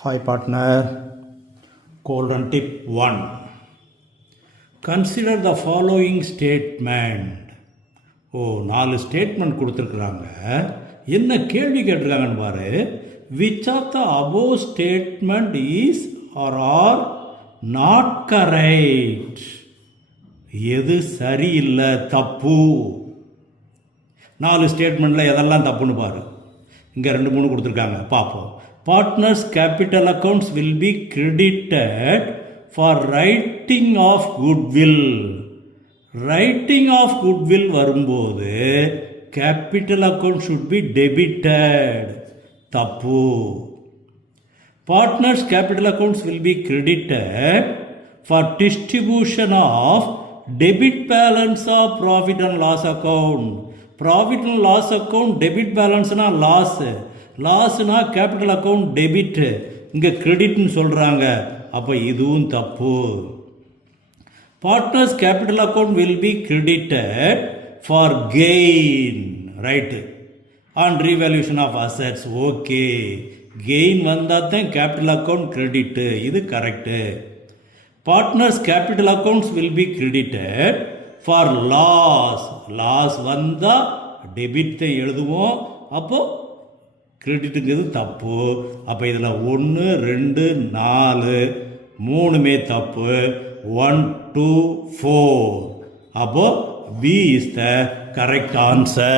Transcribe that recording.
Hi partner, golden tip 1. Consider the following statement. நாலு statement கொடுத்துருக்குறாங்க. என்ன கேள்வி கேட்டிருக்காங்கன்னு பாரு. Which of the above statement is or are not correct? எது சரியில்லை, தப்பு. நாலு ஸ்டேட்மெண்ட்டில் எதெல்லாம் தப்புன்னு பாரு. இங்கே 2-3 கொடுத்துருக்காங்க, பார்ப்போம். Partners' capital accounts will be credited for writing of goodwill. Writing of goodwill வரும்போது capital account should be debited. தப்பு. Partners' capital accounts will be credited for distribution of debit balance of profit and loss account. Profit and loss account debit balance na loss. லாஸ்னா capital account debit, இங்கே கிரெடிட்னு சொல்கிறாங்க. அப்போ இதுவும் தப்பு. Partners capital account will be credited for gain, right, on revaluation of assets. Okay, gain வந்தால் தான் capital account credit, இது correct. Partners capital accounts will be credited for loss. Loss வந்தால் டெபிட் தான் எழுதுவோம், அப்போது கிரெடிட்டுங்கிறது தப்பு. அப்போ இதில் 1, 2, 4 3மே தப்பு. 1, 2, 4. அப்போ B is the correct answer.